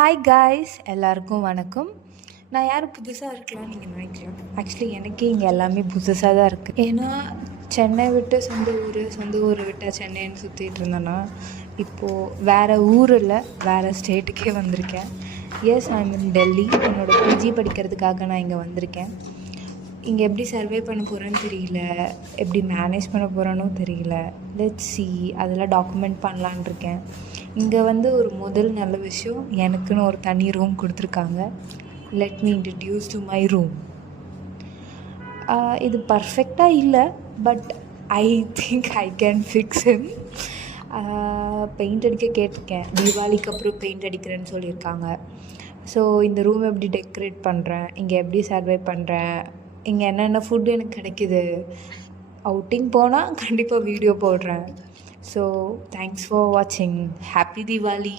Hi guys, எல்லாருக்கும் வணக்கம். நான் யாரும் புதுசாக இருக்கலாம்னு நீங்கள் நினைக்கலாம். ஆக்சுவலி எனக்கே இங்கே எல்லாமே புதுசாக தான் இருக்குது. ஏன்னா சென்னை விட்டு சொந்த ஊரை விட்டால் சென்னைன்னு சுற்றிட்டு இருந்தேன்னா இப்போது வேறு ஊரில் வேறு ஸ்டேட்டுக்கே வந்திருக்கேன். எஸ், ஐ இன் டெல்லி. என்னோடய பிஜி படிக்கிறதுக்காக நான் இங்கே வந்திருக்கேன். இங்கே எப்படி சர்வே பண்ண போகிறேன்னு தெரியல, எப்படி மேனேஜ் பண்ண போகிறேன்னு தெரியல. லெட்ஸ் சி, அதெல்லாம் டாக்குமெண்ட் பண்ணலான் இருக்கேன். இங்கே ஒரு முதல் நல்ல விஷயம், எனக்குன்னு ஒரு தனி ரூம் கொடுத்துருக்காங்க. Let me introduce to my room. இது பர்ஃபெக்டாக இல்லை, but I think I can fix him. Paint அடிக்க கேட்டிருக்கேன். தீபாவளிக்கு அப்புறம் பெயிண்ட் அடிக்கிறேன்னு சொல்லியிருக்காங்க. ஸோ இந்த ரூம் எப்படி டெக்கரேட் பண்ணுறேன், இங்கே எப்படி சர்வே பண்ணுறேன், இங்கே என்னென்ன ஃபுட்டு எனக்கு கிடைக்கிது, அவுட்டிங் போனால் கண்டிப்பாக வீடியோ போடுறேன். ஸோ தேங்க்ஸ் ஃபார் வாட்சிங். ஹாப்பி தீபாவளி.